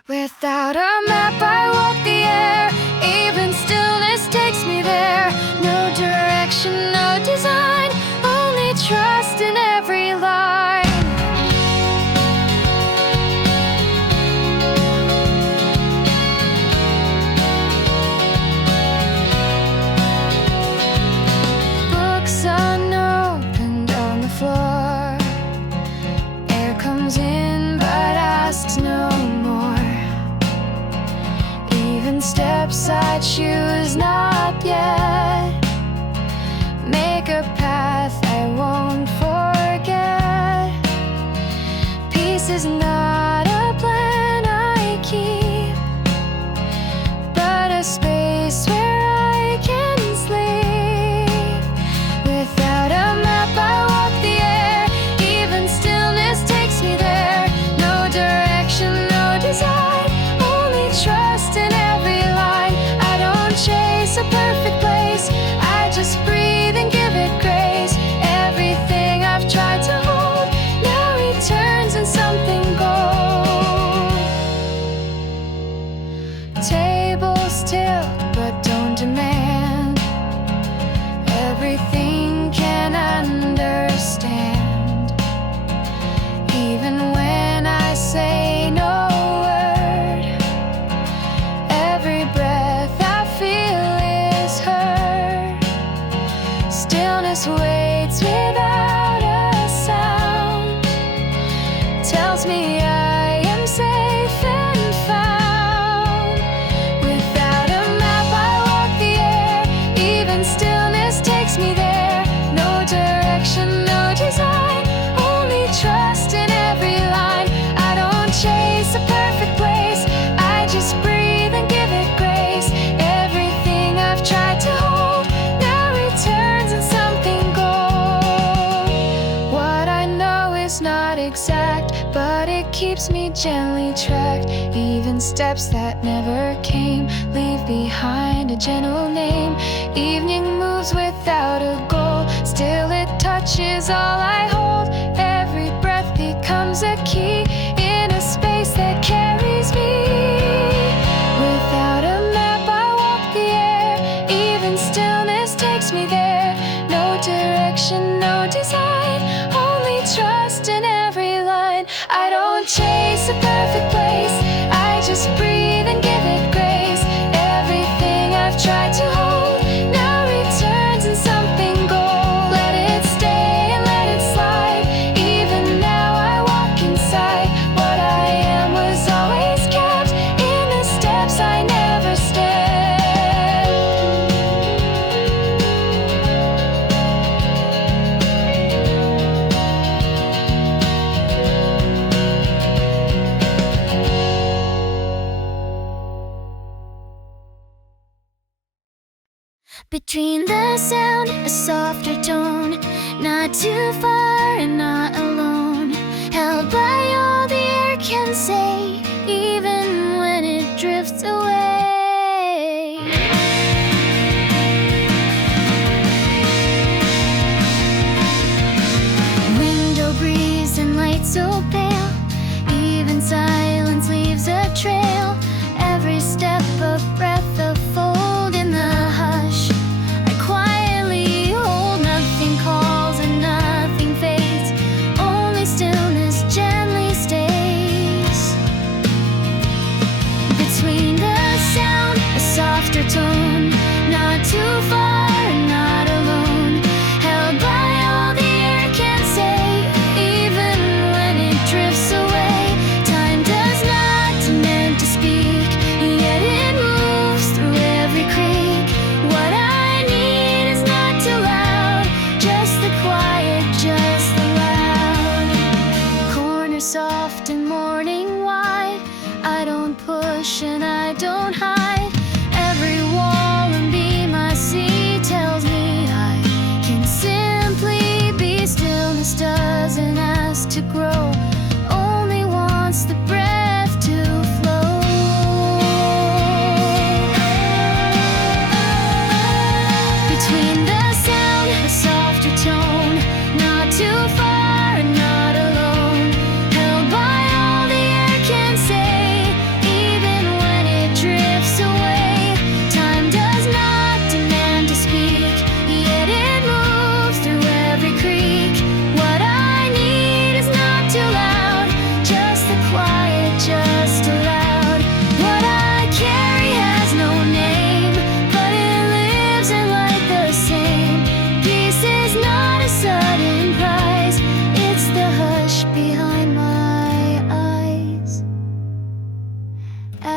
Without a map I walk the air, even stillness takes me there. No direction, no design, only trust in every line. Books unopened on the floor, air comes in but asks no more. Even steps I choose not yet make a path I won't forget. Peace is not a plan I keep, but a space where I can sleep. Without a map I walk the air, even stillness takes me there. No direction, no design, only trust in every line. I don't chase a perfect place, I just breathe and give it grace. Everything I've tried to hold now returns in something gold. Tables tilt but don't demand, everything can understand. Even when I say no word, every breath I feel is heard. Stillness waits without a sound, tells me I am safe and found. Without a map I walk the air, even stillness takes me there. No direction, no design, only trust in every line. I don't chase a perfect place, I just breathe and give it grace. Everything I've tried to hold now returns in something gold. What I know is not exact, but it keeps me gently tracked. Even steps that never came leave behind a gentle name. Evening moves without a goal, still it touches all I hold. Every breath becomes a key in a space that carries me. Without a map I walk the air, even stillness takes me there. No direction, no design, only trust in every line. I don't chase a perfect place, I just breathe and give it grace. Everything I've tried to hold now returns in something gold. Let it stay and let it slide, even now I walk inside. What I am was always kept in the steps I never stepped. Between the sound, a softer tone, not too far and not alone, held by all the air can say, even when it drifts away. Window breeze and light so pale, even silence leaves a trail. Every step a breath, a fold in the hush. I quietly hold, nothing calls and nothing fades, only stillness gently stays.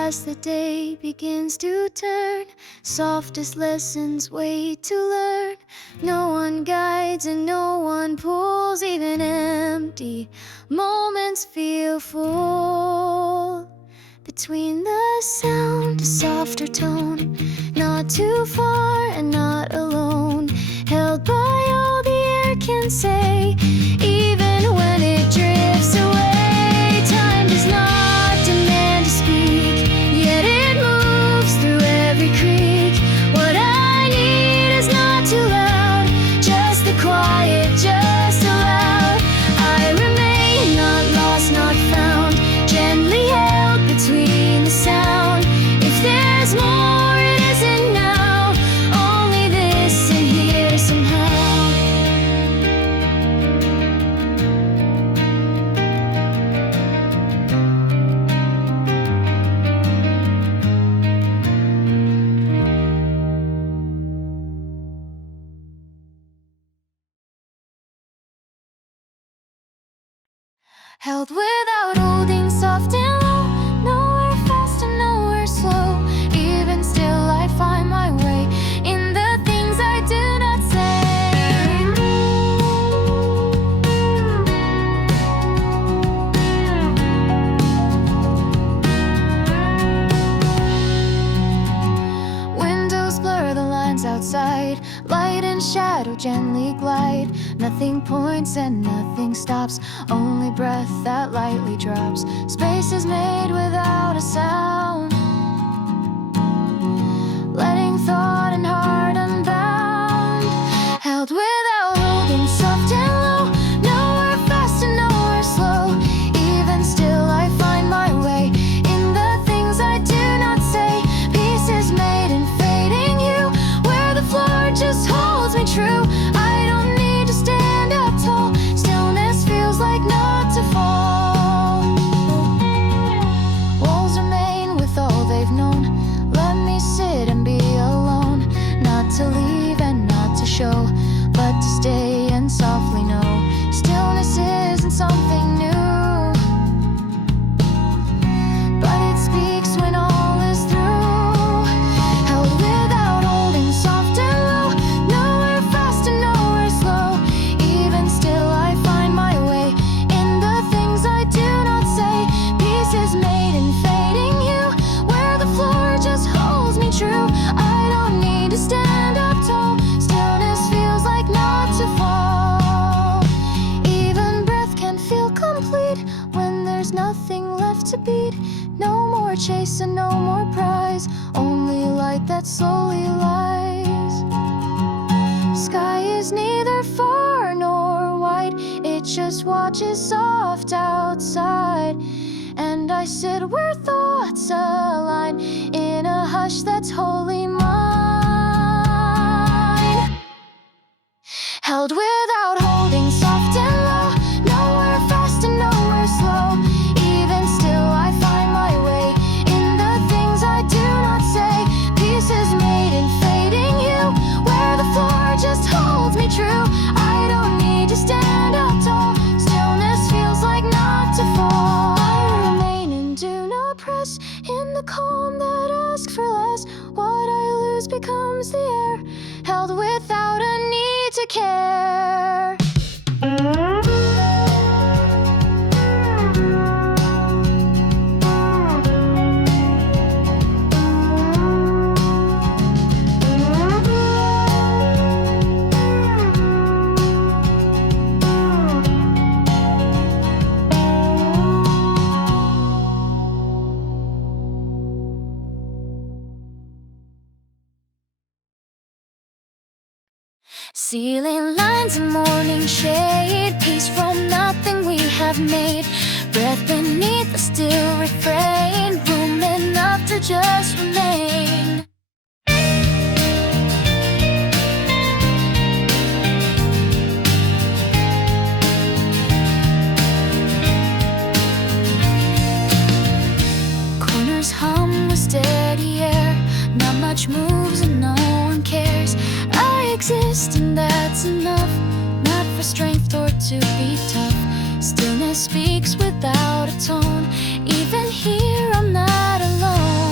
as the day begins to turn. Softest lessons wait to learn. No one guides and no one pulls. Even empty moments feel full. Between the sound, a softer tone. Not too far and not alone. Held by all the air can say. Even when it drifts away, time does not demand to speak. Yet it moves through every creek. What I need is not too loud, just the quiet, just aloud. I remain not lost, not found, gently held between the sound. If there's more, it isn't now, only this and here somehow. Held without holding, soft and low, nowhere fast and nowhere slow. Even still I find my way in the things I do not say. Windows blur the lines outside. Light and shadow gently glide. Nothing points and nothing stops, only breath that lightly drops. Space is made without a sound, letting thought and heart unbound. Held without holding, soft and low, nowhere fast and nowhere slow. Even still I find my way in the things I do not say. Pieces made in fading hue, where the floor just holds me true. I don't need to stand up tall, stillness feels like not to fall. Walls remain with all they've known. Let me sit and be alone, not to leave and not to show, but to stay and softly know. Stillness isn't something new, but it speaks when all is through. Held without holding, soft and low, nowhere fast and nowhere slow. Even still I find my way in the things I do not say. Pieces made in fading hue, where the floor just holds me true. I don't need to stand up tall, stillness feels like not to fall. Even breath can feel complete when there's nothing left to beat. No more chase and no more prize, only light that slowly lies. Sky is neither far nor wide, it just watches soft outside. And I sit where thoughts align in a hush that's wholly mine. Held without holding, soft and low, nowhere fast and nowhere slow. Even still I find my way in the things I do not say. Pieces made in fading hue, where the floor just holds me true. I don't need to stand up tall, stillness feels like not to fall. I remain and do not press in the calm that asks for less. What I lose becomes the air, held without a need to care. Ceiling lines and morning shade, peace from nothing we have made. Breath beneath the still refrain, room enough to just remain. Corners hum with steady air, not much moves and no one cares. I exist and that's enough, not for strength or to be tough. Stillness speaks without a tone, even here I'm not alone.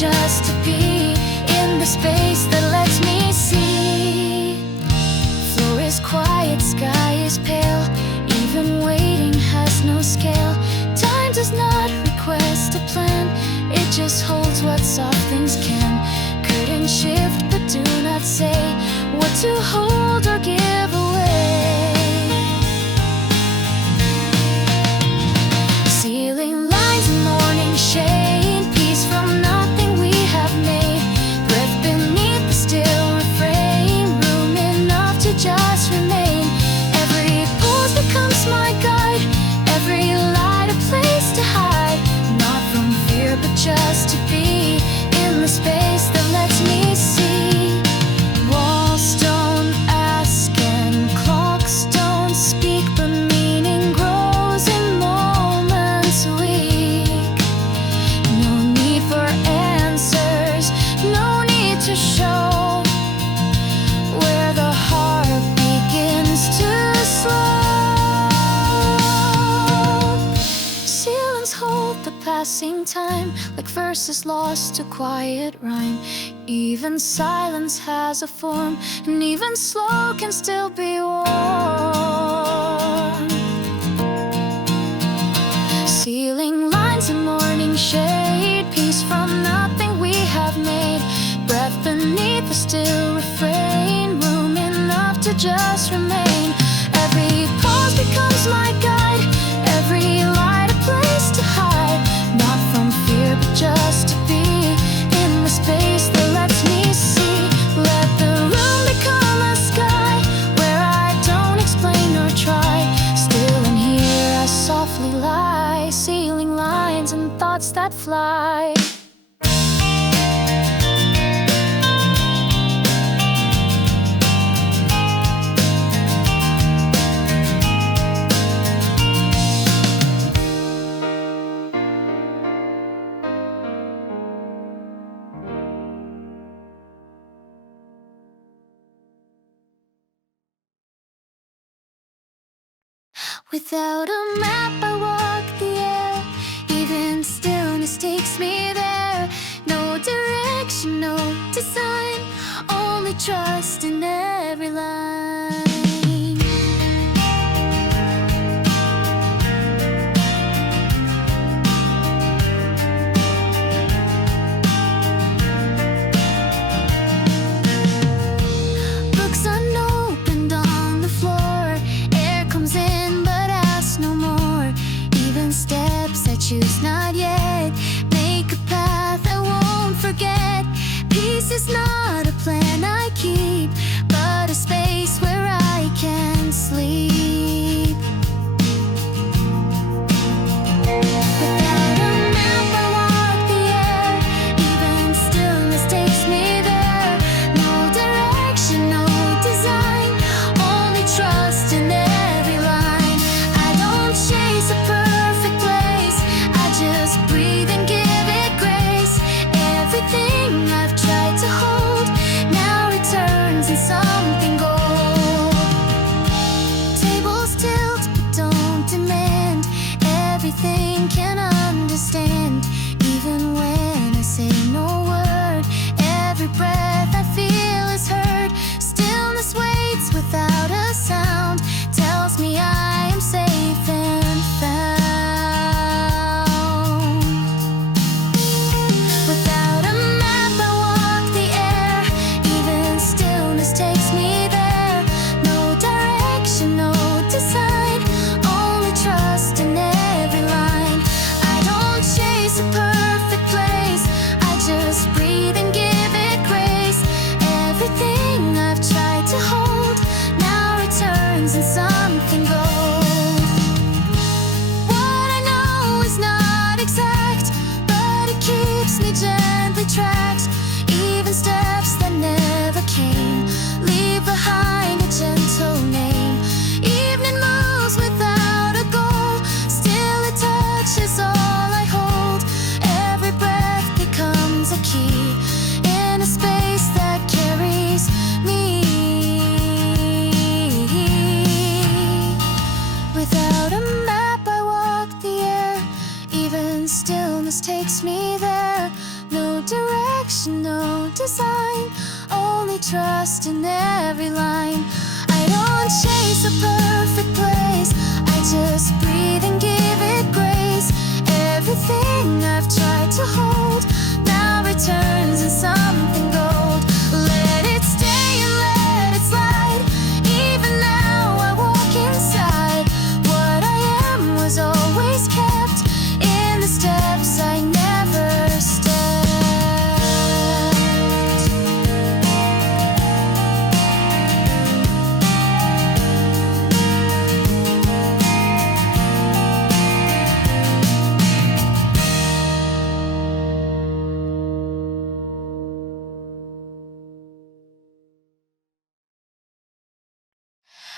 just to be in the space that lets me see. Floor is quiet, sky is pale, even waiting has no scale. Time does not request a plan, it just holds what soft things can. Couldn't shift but do not say what to hold or give away. Ceiling lines and morning shade, peace from nothing we have made. Breath beneath the still refrain, room enough to just remain. Every pose becomes my guide, every light a place to hide. Not from fear but just to be in the space that lets me see. Walls don't ask and clocks don't speak, but meaning grows in moments weak. No need for answers, no need to show where the heart begins to slow. Ceilings hold the passing time, like verses lost to quiet rhyme. Even silence has a form, and even slow can still be warm. Ceiling lines and morning shade, peace from nothing we have made. Breath beneath the still refrain, room enough to just remain. Every pause becomes my guide, every light a place to hide. Not from fear but just to be in the space that lets me see. Let the room become a sky where I don't explain or try. Still in here I softly lie, ceiling lines and thoughts that fly. Without a map I walk the air, even stillness takes me there. No direction, no design, only trust in every line. Books unopened on the floor, air comes in but asks no more. Even steps I choose not yet make a path I won't forget. Peace is not a plan I keep, but a space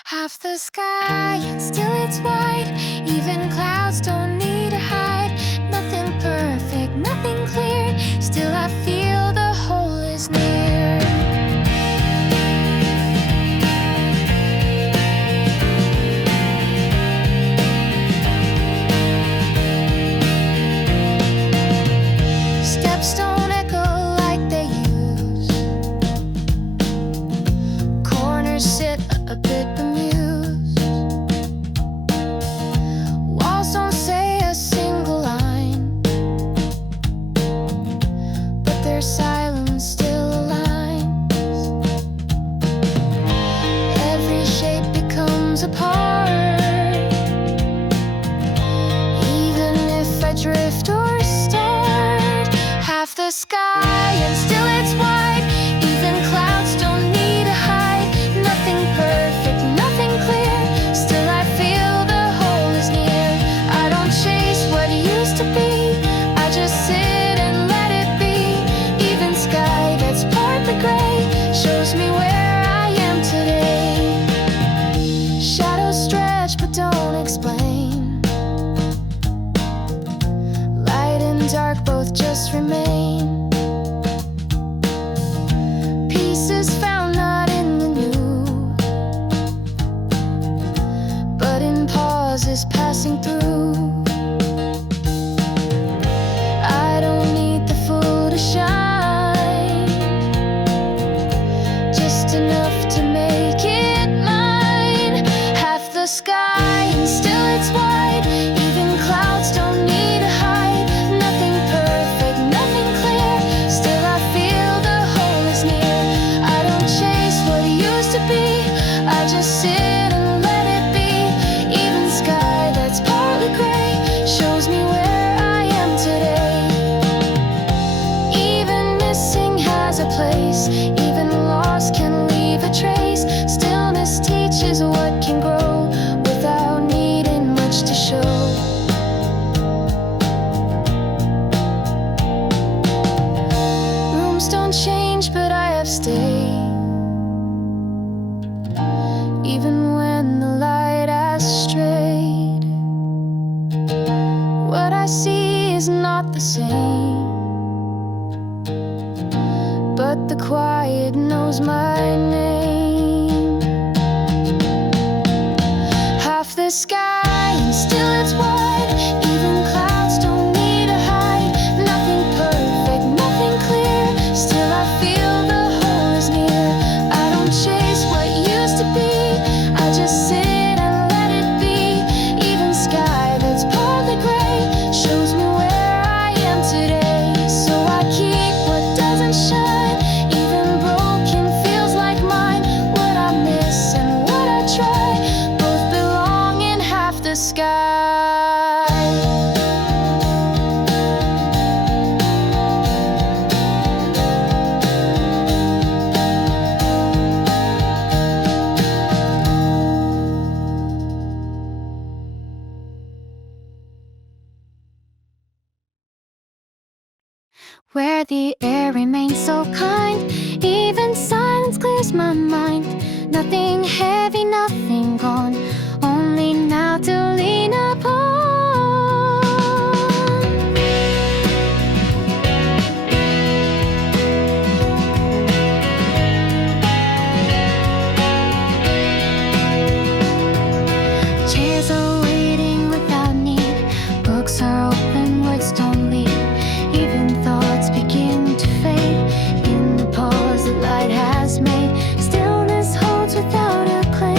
Half the sky and still it's white. Even clouds don't need to hide. Nothing perfect, nothing clear. Still I feel the whole is near. Steps don't echo like they used. Corners sit a bit bemused. Walls don't say a single line, but their silence still aligns. Every shape becomes a part, even if I drift or start. Half the sky and still it's white. Even clouds don't need to hide. Nothing perfect, nothing clear. Still I feel the whole is near. I don't chase what used to be. I just sit and let it be. Even sky that's partly gray shows me where I am today. Shadows stretch but don't explain. Light and dark both just remain. Pieces found not in the new, but in pauses passing through. I don't need the full to shine, just enough to make it mine. Half the sky and still it's white. Even clouds don't need to hide. Nothing perfect, nothing clear. Still I feel the whole is near. I don't chase what used to be. I just sit and let it be. Even sky that's partly gray shows me where I am today. Even missing has a place. Even loss can leave a trace. Stillness teaches what can grow without needing much to show. Rooms don't change, but I have stayed. Even when the light has strayed, what I see is not the same, but the quiet knows my name. Half the sky and still it's white. Even clouds don't need to hide. Nothing perfect, nothing clear. Still I feel the whole is near. I don't chase what used to be. I just sit and let it be. Even sky that's partly gray shows me where I am today. So I keep what doesn't shine. Even broken feels like mine. What I miss and what I try both belong in half the sky. Where the air remains so kind. Even silence clears my mind. Nothing heavy, nothing gone. Only now to lean upon. Chairs are waiting without need. Books are open, words don't lead. Even thoughts begin to fade in the pause that light has made. Stillness holds without a cloud.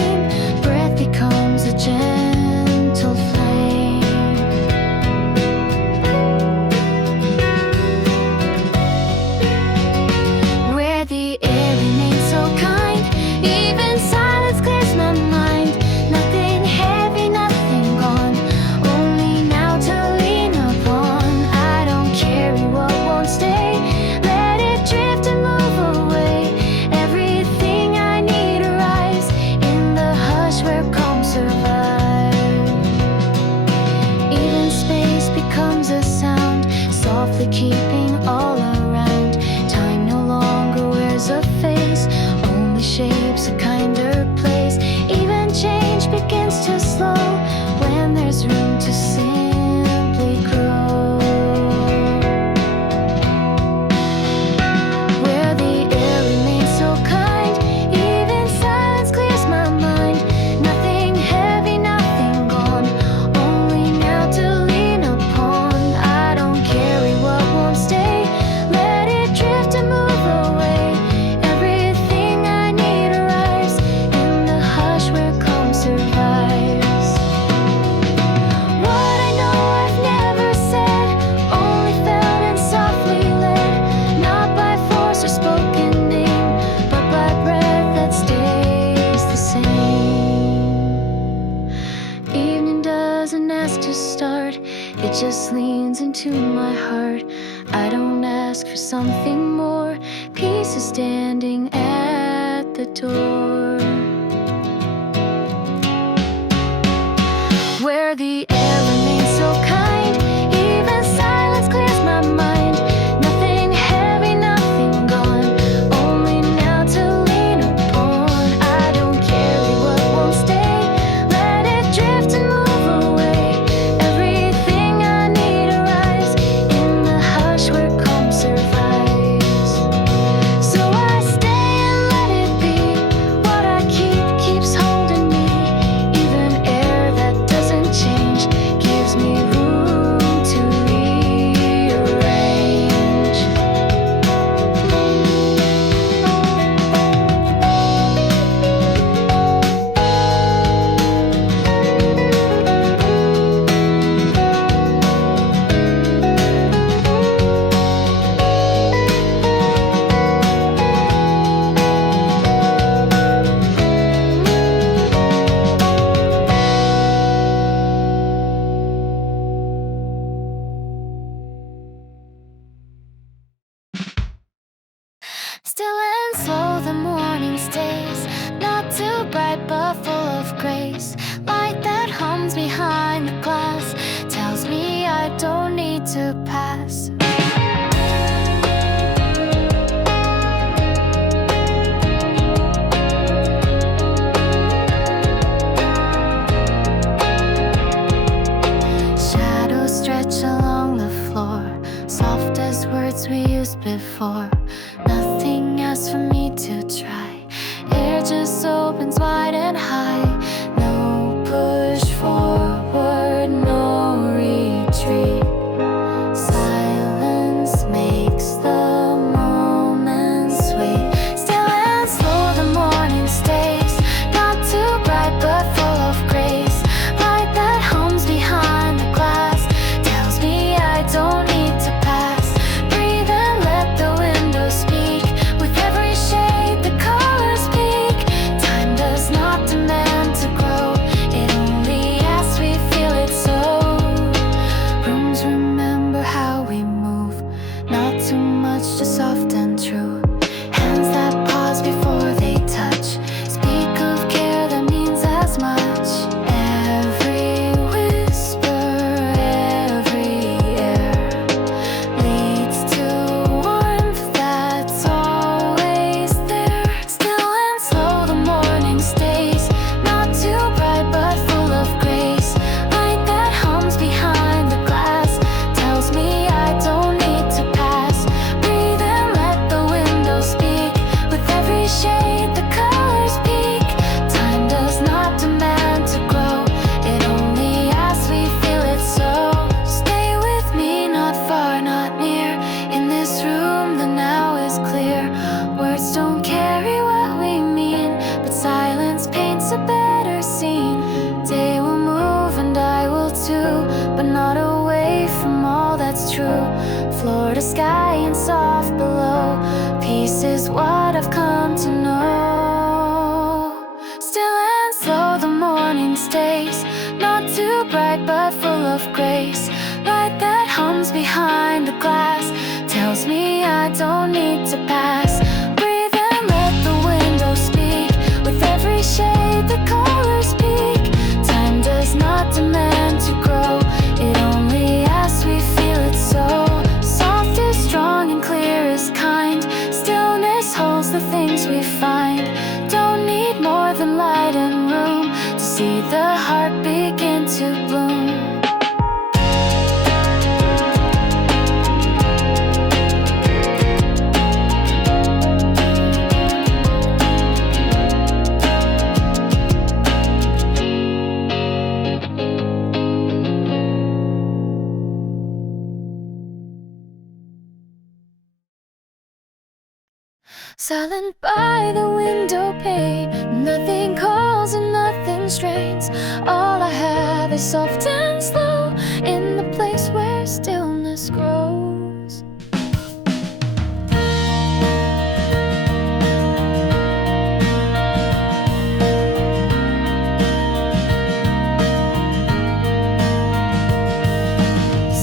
just leans into my heart. I don't ask for something more. Peace is standing at the door, where the air remains so kind. Even silence clears my mind. Nothing heavy, nothing gone. Only now to lean upon. I don't carry what won't stay. Let it drift and move away. Everything I need arrives in the hush where calm survives. So I stay and let it be. What I keep keeps holding me. Even air that doesn't change gives me room to rearrange. Still and slow the morning stays, not too bright but full of grace. Light that hums behind the glass tells me I don't need to pass. Shadows stretch along the floor, soft as words we used before. Nothing asks for me to try. Air just opens wide and high. No push forward, no retreat. Silence makes the moments wait. Still and slow the morning stays, not too bright but full of grace. Light that hums behind the glass tells me I don't need to pass. Breathe and let the window speak. With every shade the colors speak. Time does not demand to grow, it only asks we feel it so. Rooms remember how we move, not too much, just soft and true. Hands that pause before they touch, speak of care that means as much. Every whisper, every air leads to warmth that's always there. Still and slow the morning stays, not too bright but full of grace. Light that hums behind the glass tells me I don't need to pass. Breathe and let the window speak. With every shade the colors peak. Time does not demand to grow, it only asks we feel it so. Stay with me, not far, not near. In this room the now is clear. Words don't carry what we mean, but silence paints a better scene. Day will move and I will too, but not away from all that's true. Floor to sky and soft below, peace is what I've come to know. Still and slow the morning stays, not too bright but full of grace. Light that hums behind the glass tells me I don't need to pass. Breathe and let the window speak. With every shade the colors speak. Time does not demand to grow, it only asks we feel it so. Soft is strong and clear is kind. Stillness holds the things we find. Don't need more than light and room to see the heart begin to bloom. Silent by the window pane, nothing calls and nothing strains. All I have is soft and slow in the place where stillness grows.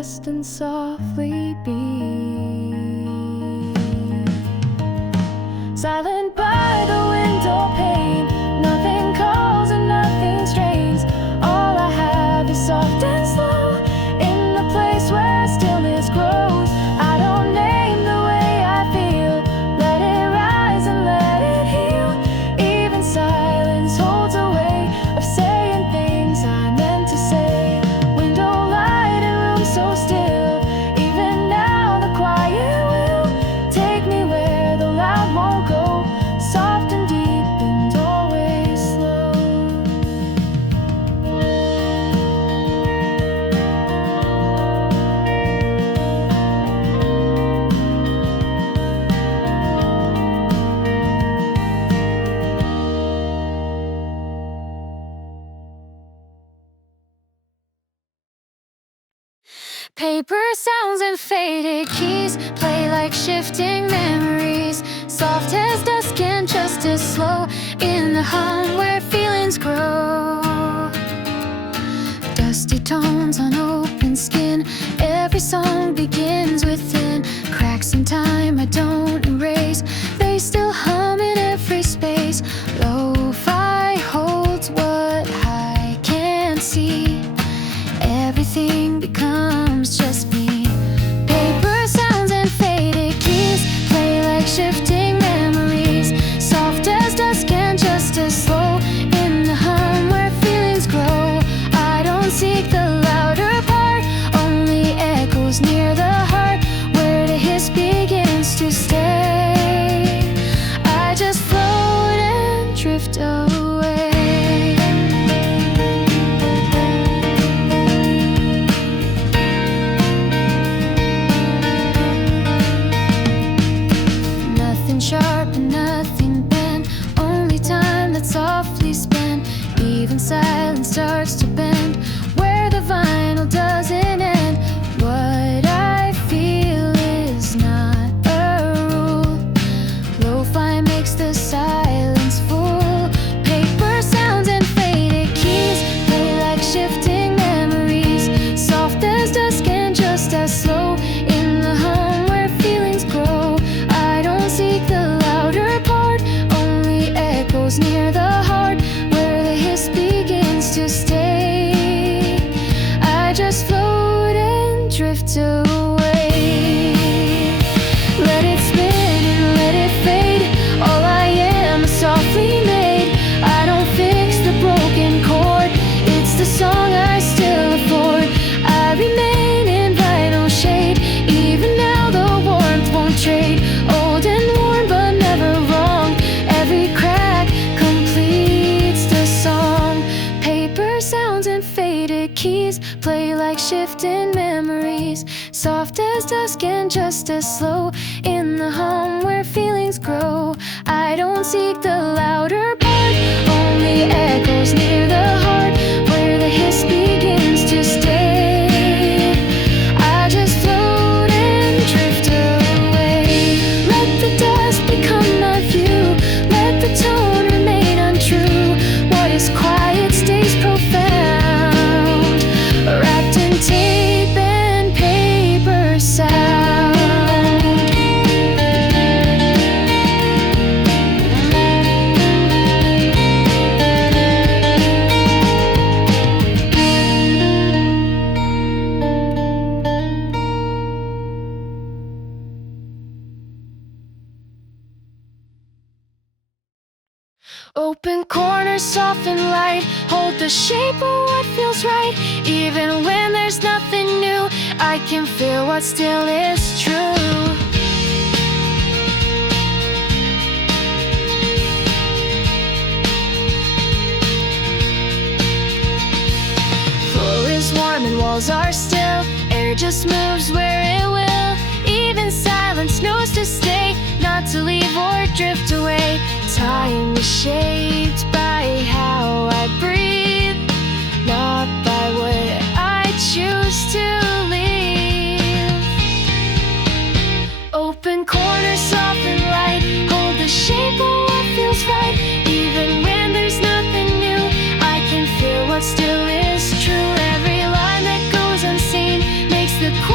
rest and softly be. Silent by the window pane, nothing calls and nothing strains. All I have is soft and slow, in the place where stillness grows. I don't name the way I feel, let it rise and let it heal. Even silence holds a way of saying things I meant to say. Window light and room so still, even now the quiet will take me where the loud won't go. Soft and deep and always slow. Paper sounds and faded keys play like shifting memories. Soft as dusk and just as slow in the hum where feelings grow. Dusty tones on open skin, every song begins within. Cracks in time I don't erase, they still hum in every space. Lo-fi holds what I can't see, everything becomes just me. Paper sounds and faded keys play like shifting memories. Soft as dusk and just as slow in the hum where feelings grow. I don't seek the louder part, only echoes near the heart where the hiss begins to stay. I just float and drift away. Sharp and nothing bent, only time that's softly spent. Even silence starts to bend where the vinyl doesn't end. What I feel is not a rule. Lo-fi makes the silence full. Paper sounds and faded keys play like shifting memories. Soft as dusk and just as slow in the hum where feelings grow. I don't seek the louder part, only echoes near the heart where the hiss begins to stay. I just float and drift away. Let it spin and let it fade, all I am is softly made. I don't fix the broken chord, it's the song I still afford. I remain in vinyl shade, even now the warmth won't trade. Old and worn but never wrong, every crack completes the song. Paper sounds and faded keys play like shifting memories. Soft as dusk and just as slow in the hum where feelings grow. I don't seek the louder part, only echoes near the heart where the hiss begins to stay. I just float and drift away. Let the dust become my view, let the tone remain untrue. What is quiet stays profound, wrapped in tape and paper sound. Open corners, soften light, hold the shape of what feels right. Even when there's nothing new, I can feel what still is true. Floor is warm and walls are still, air just moves where it will. Even silence knows to stay, not to leave or drift away. Time is shaped by how I breathe, not by what I choose to leave. Open corners, soften light, hold the shape of what feels right. Even when there's nothing new, I can feel what still is true. Every line that goes unseen makes the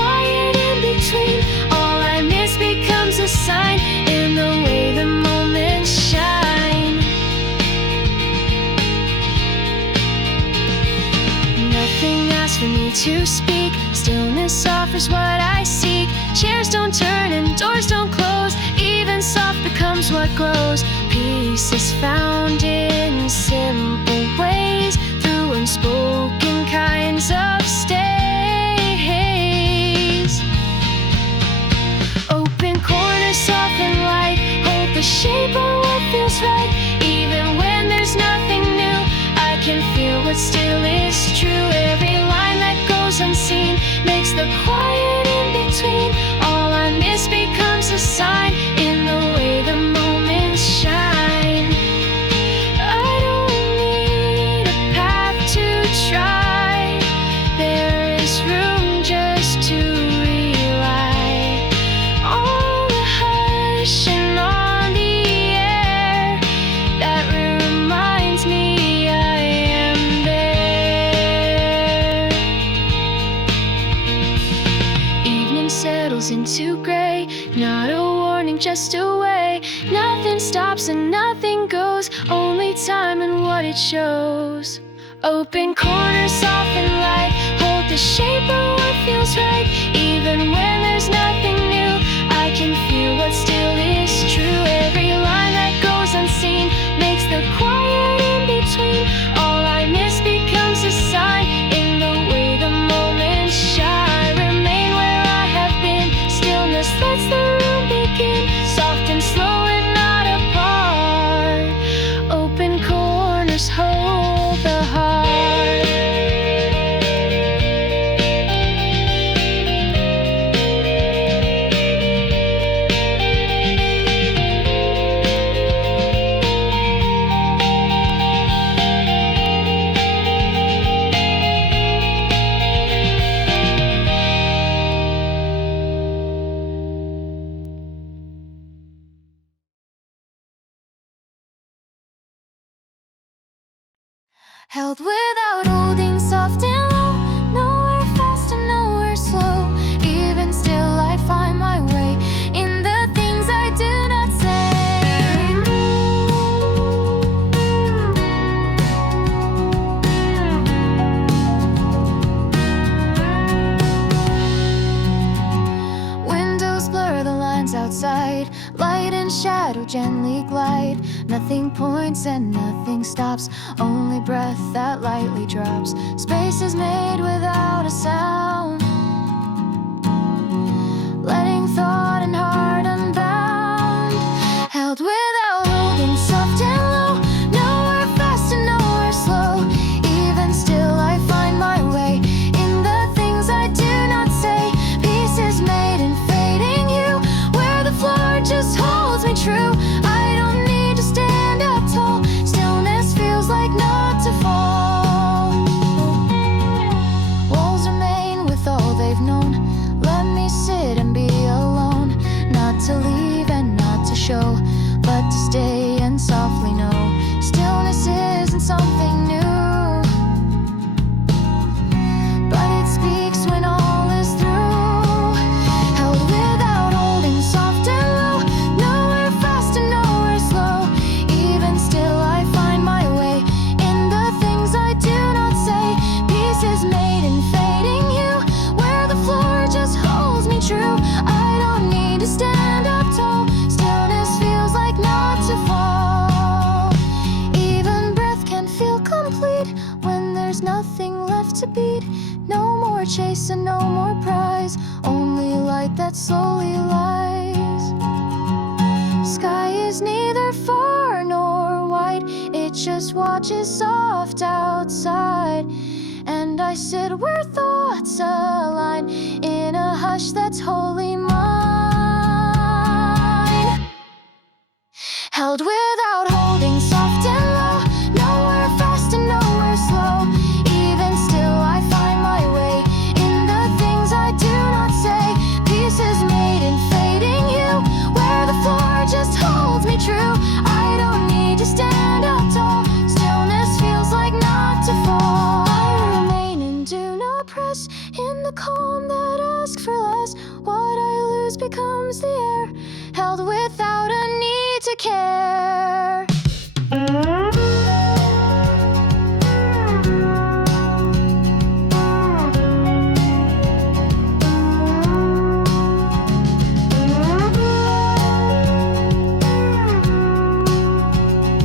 Peace is found in simple ways, through unspoken kinds of stays. Open corners, soften light, hold the shape of what feels right. Even when there's nothing new, I can feel what still is true. Every line that goes unseen makes the quiet in between. All I miss becomes a sign in the way the moments shine. I don't need a path to try. There is room just to rely on the hush and on the air that reminds me I am there. Evening settles into gray, not a warning, just a way. Nothing stops and nothing goes, only time and what it shows. Open corners, soften light, hold the shape of what feels right. Even when there's nothing new, I can feel what still is true. Every line that goes unseen makes the quiet in between. All I miss becomes a sign in the way the moments shine. Remain where I have been, stillness lets the room begin. Soft and slow and not apart. Open corners hold the heart. Held without holding, soft and low, nowhere fast and nowhere slow. Even still I find my way in the things I do not say. Windows blur the lines outside, light and shadow gently glide. Nothing points and nothing stops, only breath that lightly drops. Space is made without a sound, letting thought and heart unbound. Held without holding, soft and low, nowhere fast and nowhere slow. Even still I find my way in the things I do not say. Peace is made in fading hue, where the floor just holds me true. I don't need to stand up tall, stillness feels like not to fall. Walls remain with all they've known, let me sit and be alone. Not to leave and not to show, but to stay and softly know. Stillness isn't something new, but it speaks when all is through. Held without holding, soft and low, nowhere fast and nowhere slow. Even still I find my way in the things I do not say. Peace is made in fading hue, where the floor just holds me true. I don't need to stand up tall, stillness feels like not to fall. Even breath can feel complete when there's nothing left to beat. No more chase and no more prize, only light that slowly lies. Sky is neither far nor wide, it just watches soft outside. And I sit where thoughts align, in a hush that's wholly mine. Held without holding, soft and low, nowhere fast and nowhere slow. Even still I find my way in the things I do not say. Peace is made in fading hue, where the floor just holds me true. I don't need to stand up tall, stillness feels like not to fall. I remain and do not press in the calm that asks for less. What I lose becomes the air, held without a need to care.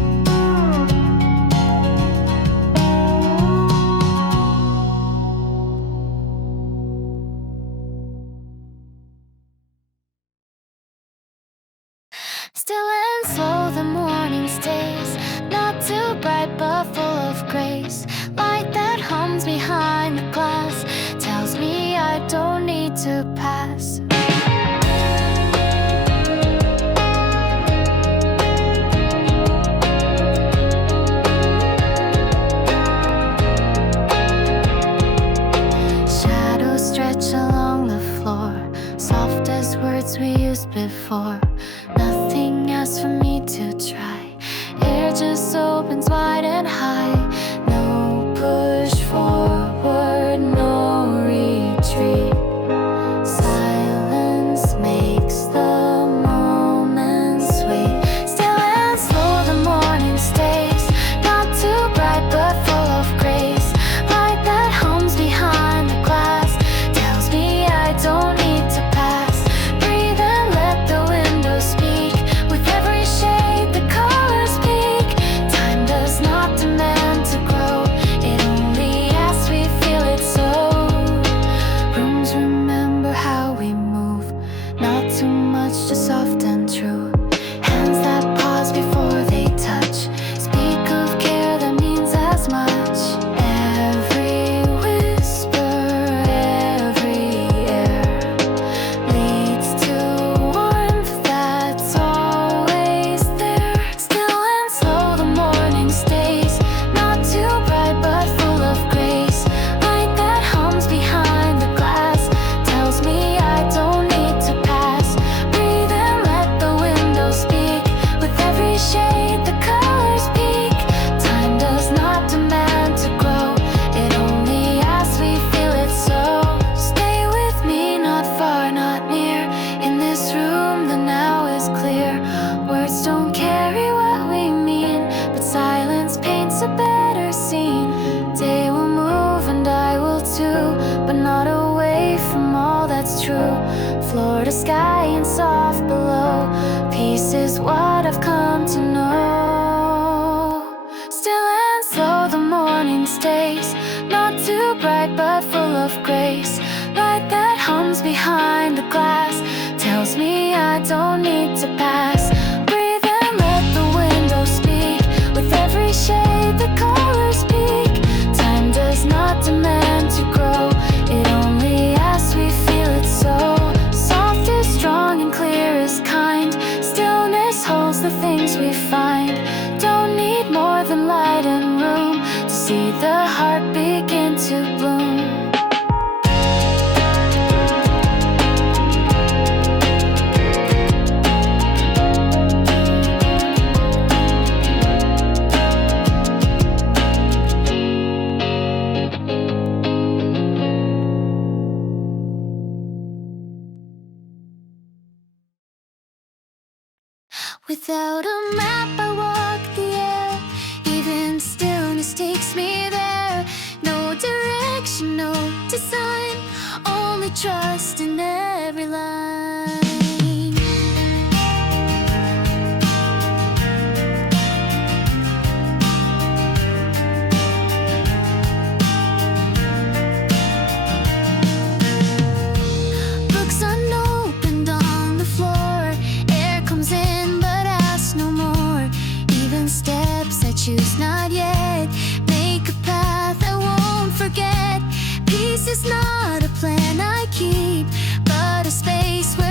Still and slow the morning stays, not too bright but full of grace. Light that hums behind the glass tells me I don't need to pass. Shadows stretch along the floor, soft as words we used before. Nothing else for me to try. Air just opens wide and high. No push forward, no retreat. Silence makes the moment sweet. Still and slow the morning stays, not too bright but full of grace. Light that hums behind the glass tells me I don't need to pass. Breathe and let the windows speak. With every shade the colors peak. Time does not demand to grow, it only asks we feel it so. Rooms remember how we move, not too much, just soft and true. Hands that pause before they touch, speak of care that means as much. Every whisper, every air leads to warmth that's always there. Still and slow the morning stays, not too bright but full of grace. Light that hums behind the glass tells me I don't need to pass. Breathe and let the windows speak. With every shade the colors peak. Time does not demand to grow, it only asks we feel it so. Stay with me, not far, not near. In this room the now is clear. Words don't carry what we mean, but silence paints a better scene. Day will move and I will too, but not away from all that's true. Floor to sky and soft below, peace is what I've come to know. Still and slow the morning stays, not too bright but full of grace. Light that hums behind the glass tells me I don't need to pass. Breathe and let the windows speak. With every shade the colors peak. Time does not demand to grow, it only asks we feel it so. Soft is strong and clear is kind. Stillness holds the things we find. Don't need more than light and room to see the heart begin to bloom. Without a map I walk the air, even stillness takes me there. No direction, no design, only trust in every line. Books unopened on the floor, air comes in but asks no more. Even steps I choose not yet make a path I won't forget. Peace is not a plan I keep, but a space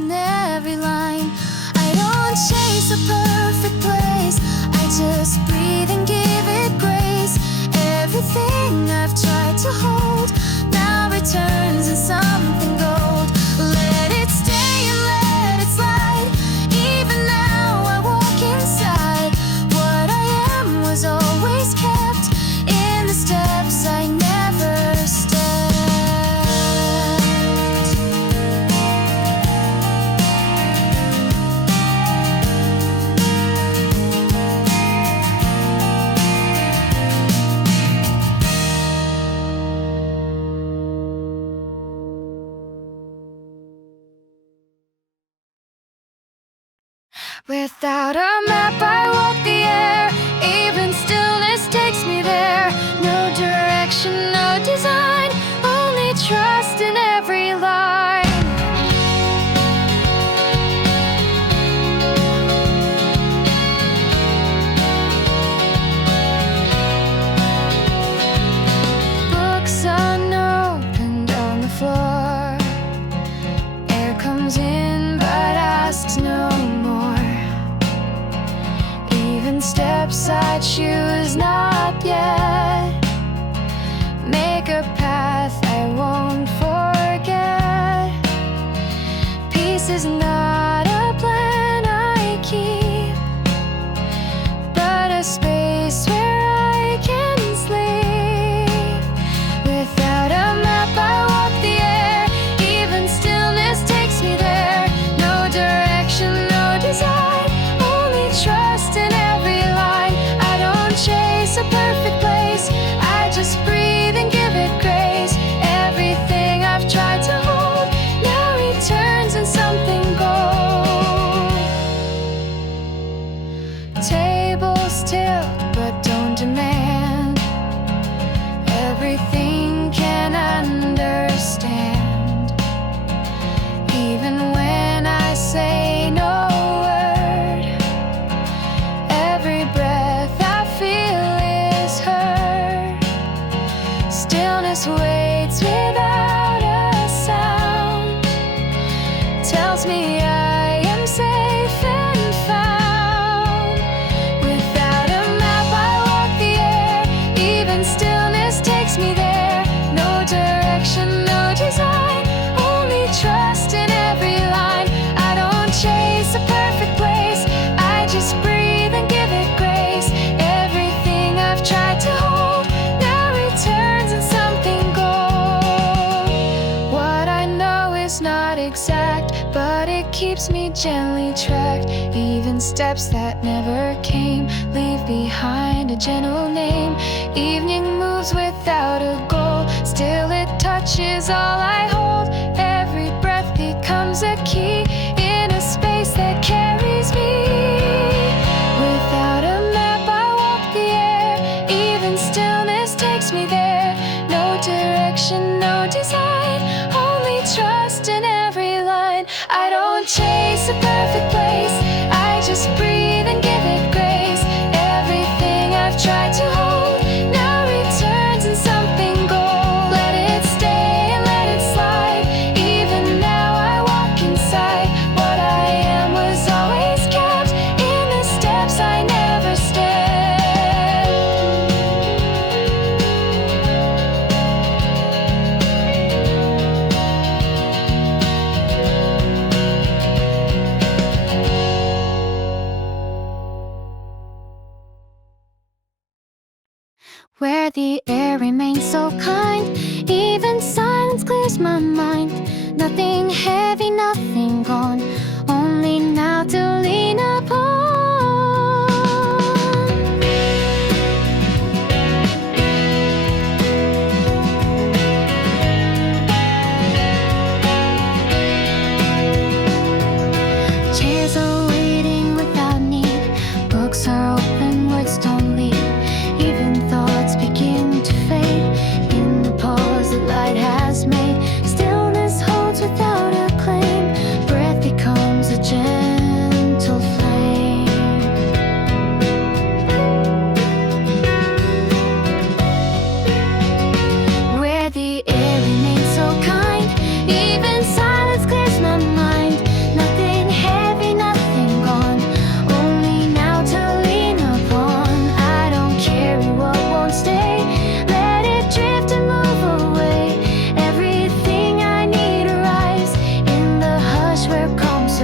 in every line. I don't chase a perfect place, I just breathe and give it grace. Everything I've tried to hold now returns in something gold. Let it stay and let it slide. Even now I walk inside. What I am was always kept in the steps I never stepped. Without a map I walk the air, even stillness takes me there. No direction, no design, only trust in every line. Books unopened on the floor, air comes in but asks no more. Steps I choose not yet, make a path I won't forget. Peace is not a plan I keep, but a space where I can sleep. Without a map I walk the air, even stillness takes me there. No direction, no design, only trust in every line. I don't chase a perfect place, I just breathe and give it grace. Everything I've tried to hold now returns in something gold. Tables tilt but don't demand, everything can understand. Even when I say no word, every breath I feel is heard. Stillness waits without a sound, tells me I am safe and found. Without a map I walk the air, even stillness takes me there. No direction, no design, only trust in every line. I don't chase a perfect place, I just breathe and give it grace. Everything I've tried to hold now returns in something gold. What I know is not exact, but it keeps me gently tracked. Even steps that never came leave behind a gentle name. Evening moves without a goal, still it touches all I hold. Every breath becomes a key in a space that carries me. Without a map I walk the air, even stillness takes me there. No direction, no design, only trust in every line. I don't chase a perfect place, I just breathe and give it grace. Everything I've tried to hold now returns in something gold. Let it stay and let it slide. Even now I walk inside. What I am was always kept in the steps I never stepped. Where the air remains so kind, even silence clears my mind. Nothing heavy, nothing gone, only now to lean upon. Chairs are waiting without need, books are open, words don't lead. Even thoughts begin to fade in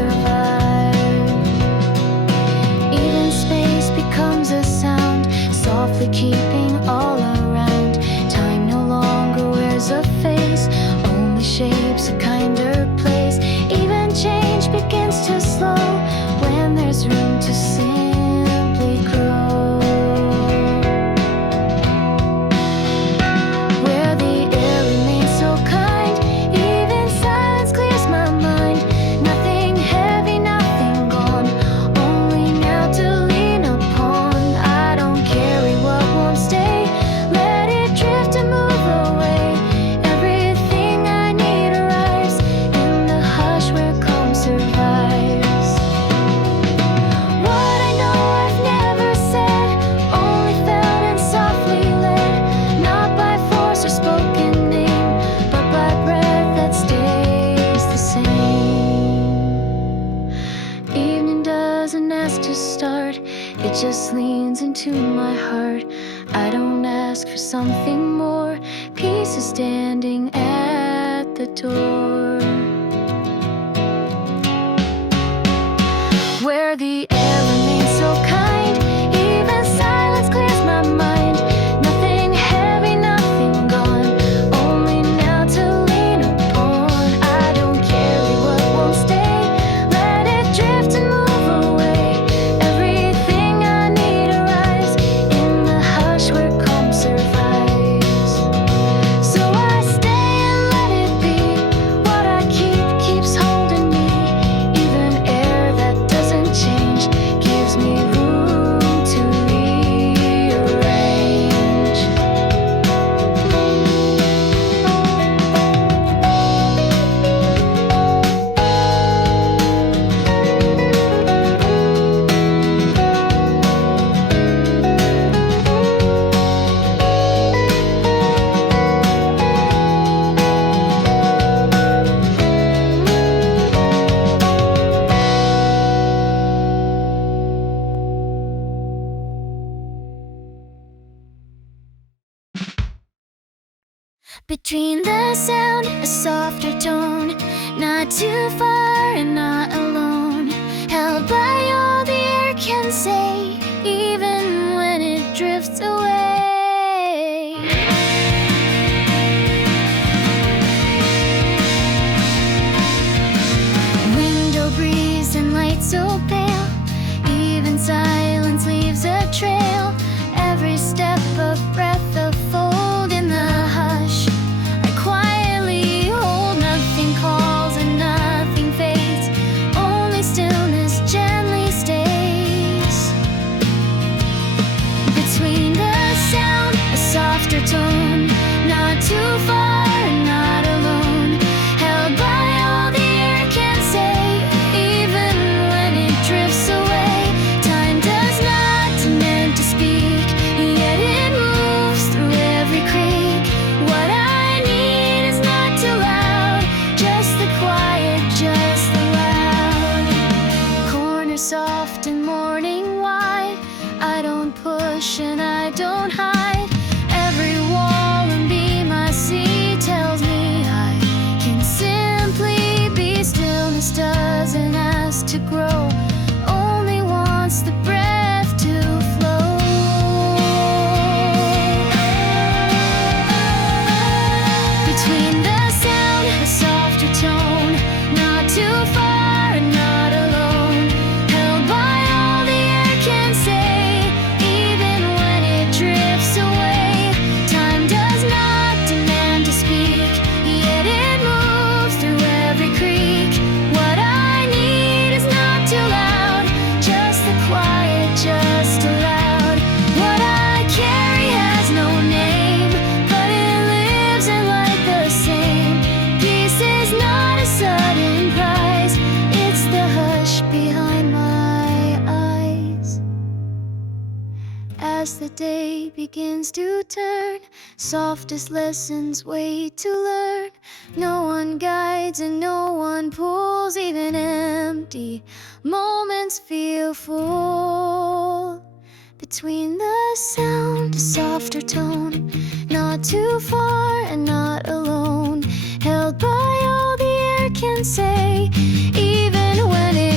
survive. Even space becomes a sound, softly keeping all around. Time no longer wears a face, only shapes a kinder place. Even change begins to slow when there's room to simply grow. Where the air remains so kind, even silence clears my mind. Nothing heavy, nothing gone, only now to lean upon. I don't carry what won't stay, let it drift and move away. Everything I need arrives in the hush where calm survives. What I know I've never said, only felt and softly led, not by force or spoken name, but by breath that stays the same. Evening doesn't ask to start, it just leans into my heart. I don't ask for something more, peace is standing at the door. Where the air remains so kind, even silence clears my mind. Nothing heavy, nothing gone, only now to lean upon. I don't carry what won't stay, let it drift and move away. Everything I need arrives in the hush where calm survives. So I stay and let it be, what I keep keeps holding me. Even air that doesn't change gives me room to rearrange. Between the sound, a softer tone, not too far and not alone, held by all the air can say, even when it drifts away. Window breeze and light so pale, even silence leaves a trail. Every step of breath, a fold in the hush. I quietly hold, nothing calls and nothing fades, only stillness gently stays. Between the sound, a softer tone, not too far and not alone, held by all the air can say, even when it drifts away. Time does not demand to speak, yet it moves through every creak. What I need is not too loud, just the quiet, just the loud. Corner soft and morning wide, I don't push and I don't hide. Every wall and beam I see tells me I can simply be. Stillness doesn't ask to grow, only wants the breath to flow. Between the sound, a softer tone, not too far and not alone, held by all the air can say, even when it drifts away. Time does not demand to speak, yet it moves through every creak. What I need is not too loud, just the quiet, just loud. What I carry has no name, but it lives in light the same. Peace is not a sudden prize, it's the hush behind my eyes. As the day begins to turn, softest lessons wait to learn. No one guides and no one pulls, even empty moments feel full. Between the sound, a softer tone, not too far and not alone, held by all the air can say, even when it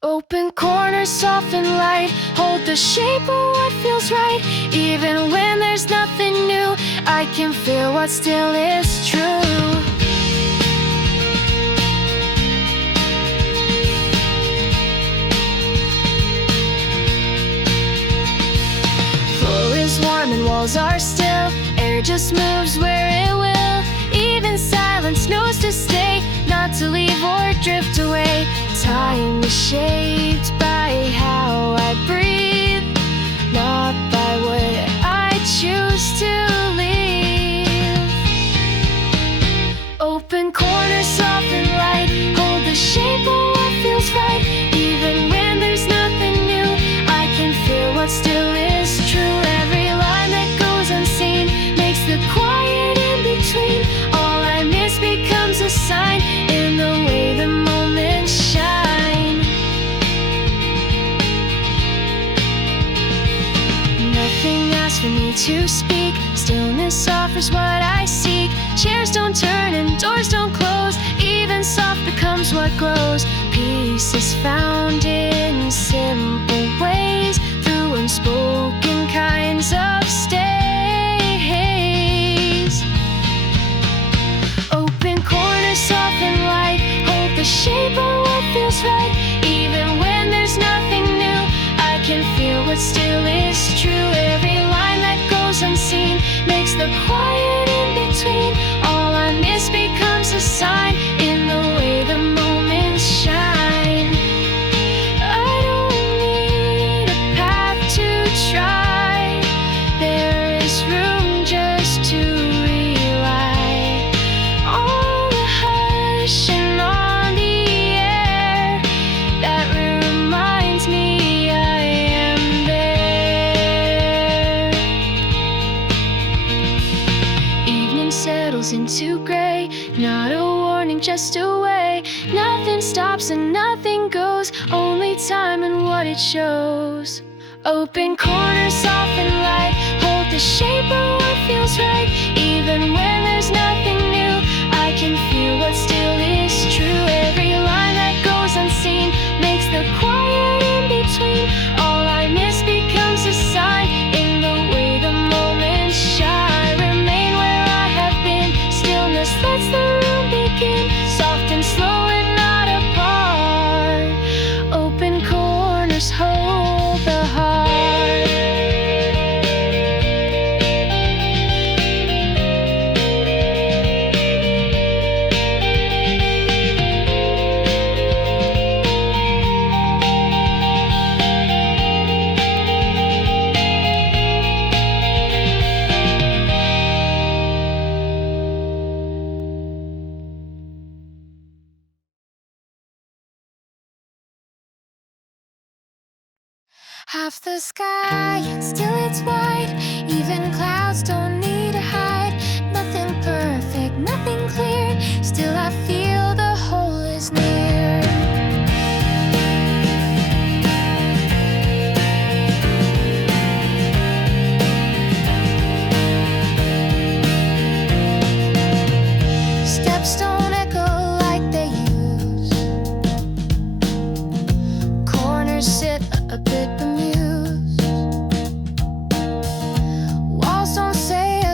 Open corners, soften light, hold the shape of what feels right. Even when there's nothing new, I can feel what still is true. Floor is warm and walls are still. Air just moves where it will. Even silence knows to stay, not to leave or drift away. Time is shaped by how I breathe, not by what I choose to leave. Open corners, soften light, hold the shape of what feels right. Even when there's nothing new, I can feel what still is true. Every line that goes unseen makes the quiet in between. All I miss becomes a sign in the way the moments shine. Nothing asks for me to speak. Stillness offers what I seek. Chairs don't turn and doors don't close. Even soft becomes what grows. Peace is found in simple ways, through unspoken kinds of stays. Open corners, soften light, hold the shape of what feels right. Even when there's nothing new, I can feel what still is true. Every line that goes unseen makes the quiet in between. All I miss becomes a sign in the way the moments shine. I don't need a path to try. There is room just to rely on the hush and on the air that reminds me I am there. Evening settles into gray, not a warning, just a way. Nothing stops and nothing goes, only time and what it shows. Open corners, soften light, hold the shape of what feels right. Even when there's nothing new, I can feel what still is true. Every line that goes unseen makes the quiet in between. All I miss becomes a sign in the way the moments shine. Remain where I have been, stillness lets the room begin. Soft and slow and not apart. Open corners hold the heart. Half the sky and still it's white. Even clouds don't need to hide. Nothing perfect, nothing clear. Still I feel the whole is near. Steps don't echo like they used. Corners sit a bit bemused. Walls don't say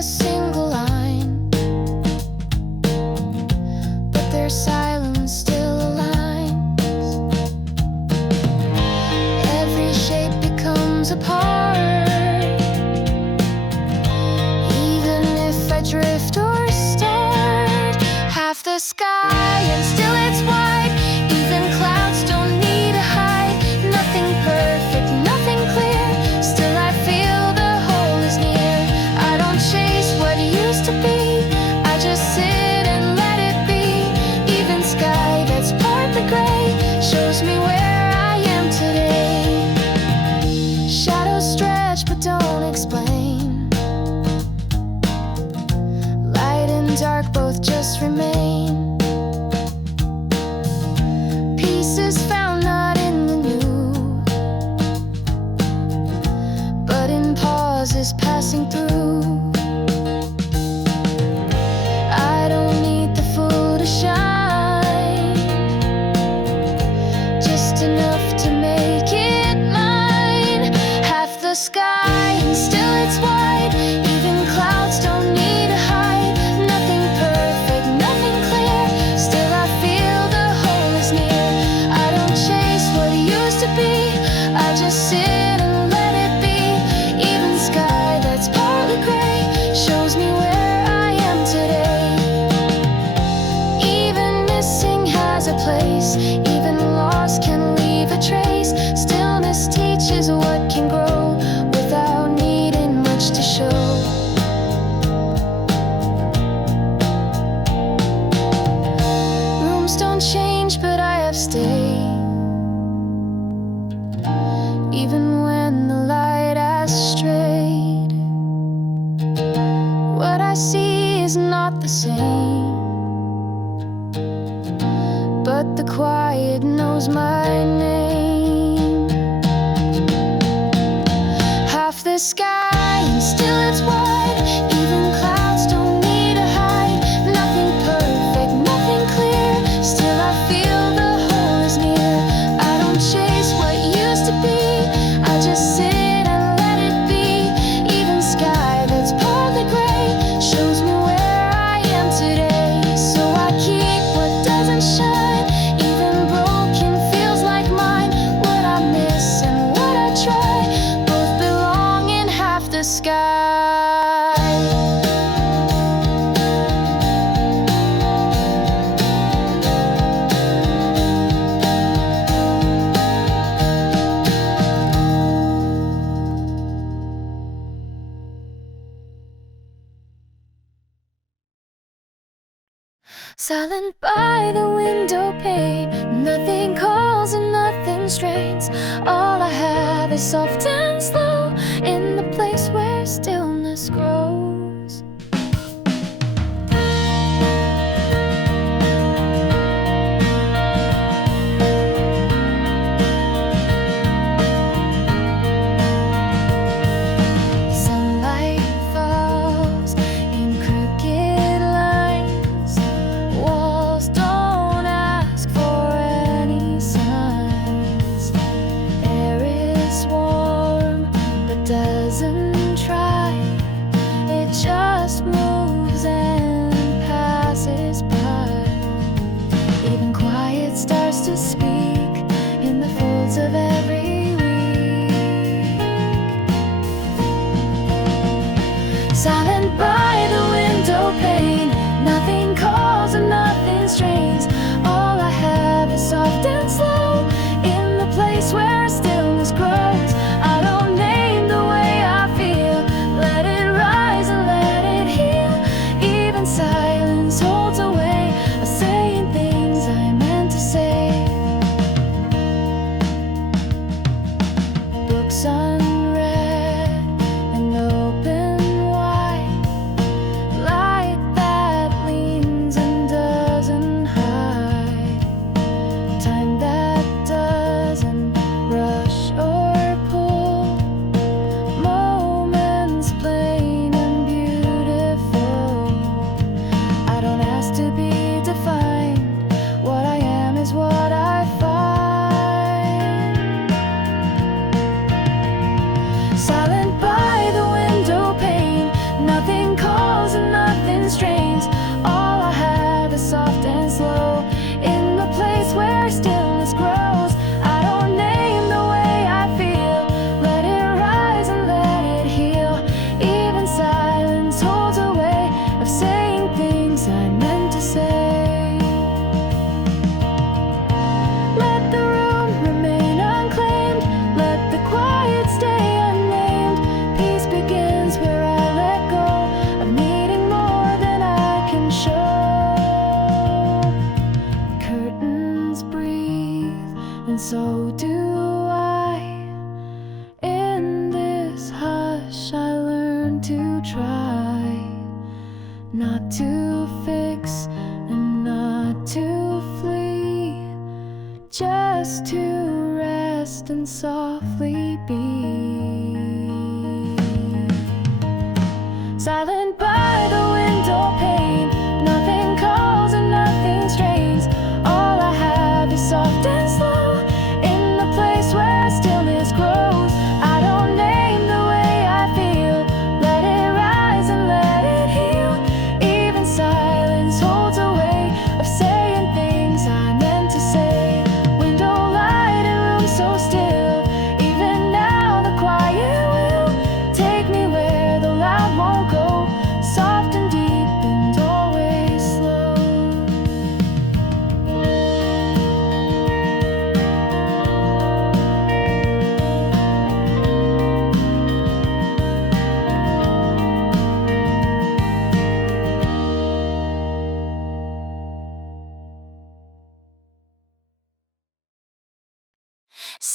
sky and still it's wide. Even clouds don't need a hide. Nothing perfect, nothing clear. Still I feel the whole is near. I don't chase what it used to be. I just sit and let it be. Even sky that's partly gray shows me where I am today. Even missing has a place. Even loss can leave a trace. Stillness teaches what can grow without needing much to show. Rooms don't change, but I have stayed. Even when the light has strayed, what I see is not the same. But the quiet knows my name. Half the sky and still it's wide. Even clouds don't need a hide. Nothing perfect, nothing clear. Still I feel the whole is near. I don't chase what used to be. I just sit and let it be. Even sky that's partly gray shows me where I am today. So I keep what doesn't shine. Even broken feels like mine. What I miss and what I try both belong in half the sky. Silent by the window pane, nothing calls and nothing strains. All I have is soft and slow in the place where stillness grows. Sunlight falls in crooked lines. Walls don't ask for any signs. Air is warm but doesn't try. It just moves and passes by. Even quiet starts to speak in the folds of every week. Silent by the window pane, nothing calls and nothing strains. All I have is soft and slow in the place where stillness grows. I don't name the way I feel. Let it rise and let it heal. Even silence holds a way of saying things I meant to say. Books unread and open wide. Light that leans and doesn't hide. Time that doesn't rush or pull. Moments plain and beautiful. I don't ask to be defined. What I am is what I find. Silent by the window pane, nothing calls and nothing strains. All I have is soft and slow in the place where stillness grows. I don't name the way I feel. Let it rise and let it heal. Even silence holds a way of saying things I meant to say. Let the room remain unclaimed. Let the quiet stay unnamed. Peace begins where I let go of needing more than I can show. Curtains breathe, and so do I. In this hush, I learn to try not to fix and not to flee, just to rest and softly be. Silent by the window pane, nothing calls and nothing strains. All I have is soft and slow in the place where stillness grows. I don't name the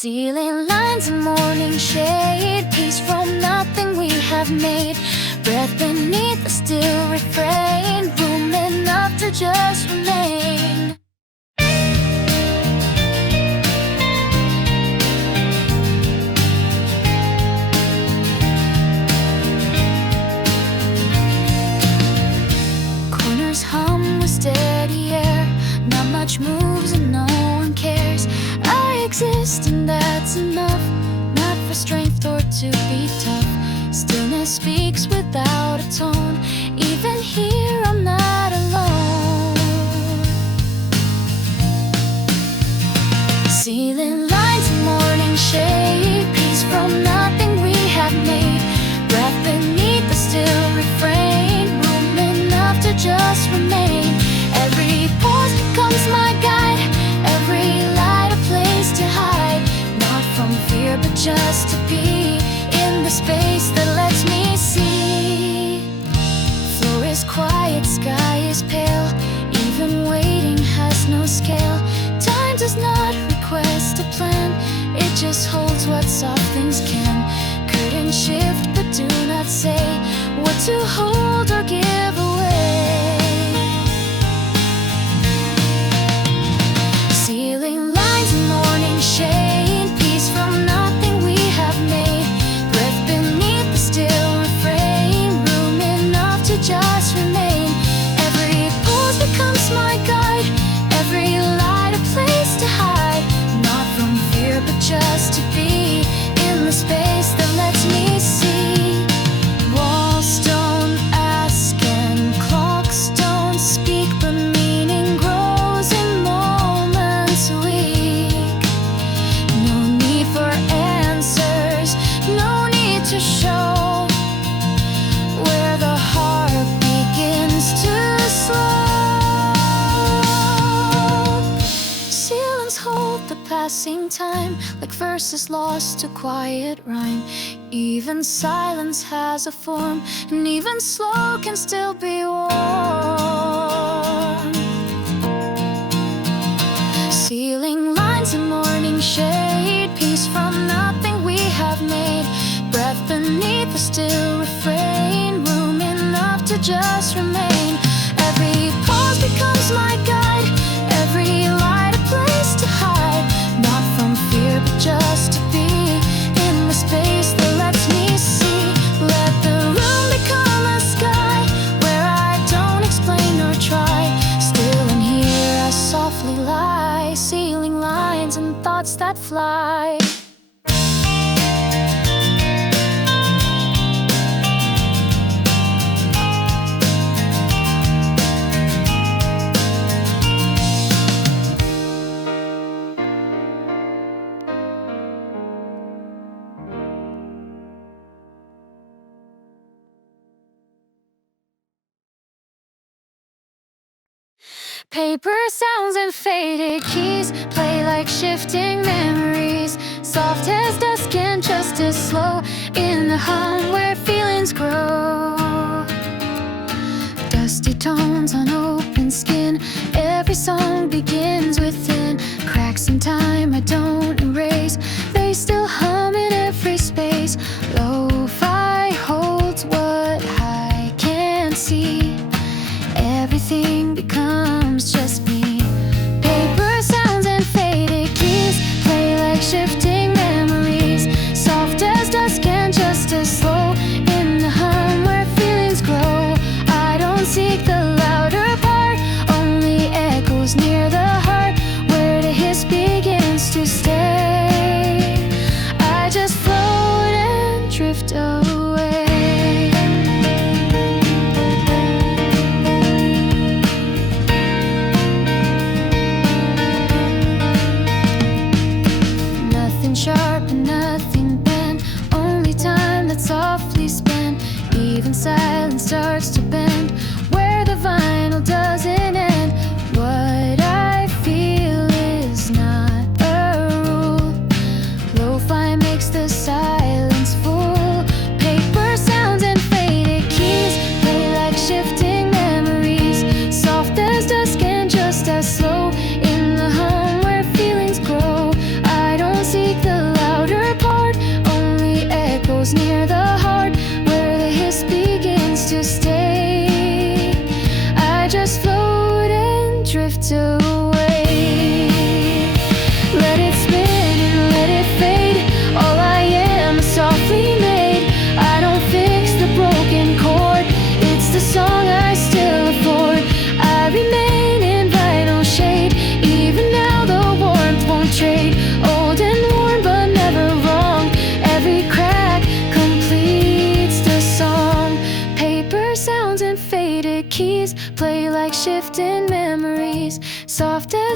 Ceiling lines and morning shade, peace from nothing we have made. Breath beneath the still refrain, room enough to just remain. Corners hum with steady air, not much moves and no one cares. I exist and that's enough, not for strength or to be tough. Stillness speaks without a tone, even here I'm not alone. Ceiling lines and morning shade, peace from nothing we have made. Breath beneath the still refrain, room enough to just remain. Every pause becomes my guide, every light a place to hide. Not from fear but just to be in the space that lets me see. Floor is quiet, sky is pale, even waiting has no scale. Time does not request a plan, it just holds what soft things can. Curtain shift but do not say what to hold or give away. Ceiling lines and morning shade, peace from nothing we have made. Breath beneath the still refrain, room enough to just remain. Every pause becomes my guide, every light a place to hide. Not from fear but just to be in the space that lets me see. Walls don't ask and clocks don't speak, but meaning grows in moments weak. No need for answers, no need to show where the heart begins to slow. Ceilings hold the passing time, like verses lost to quiet rhyme. Even silence has a form, and even slow can still be warm. Ceiling lines and morning shade, peace from nothing we have made. Breath beneath the still refrain, room enough to just remain. Every pause becomes my guide, every light a place to hide. Not from fear but just to be in the space that lets me see. Let the room become a sky where I don't explain or try. Still in here I softly lie, ceiling lines and thoughts that fly. Paper sounds and faded keys play like shifting memories. Soft as dusk and just as slow in the hum where feelings grow. Dusty tones on open skin, every song begins within. Cracks in time I don't erase, they still hum in every space. Lo-fi holds what I can't see, everything becomes just me. Paper sounds and faded keys play like shifting memories. Soft as dusk and just as slow in the hum where feelings grow. I don't seek the louder part, only echoes near the heart where the hiss begins to stay. I just float and drift away. Sharp and nothing bent, only time that's softly spent. Even silence starts to bend where the vinyl doesn't end. What I feel is not a rule. Lo-fi makes the silence full. Paper sounds and faded keys play like shifting memories. Soft as dusk and just as slow in the hum where feelings grow. I don't seek the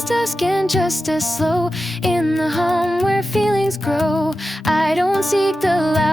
just as skin, just as slow. In the hum where feelings grow, I don't seek the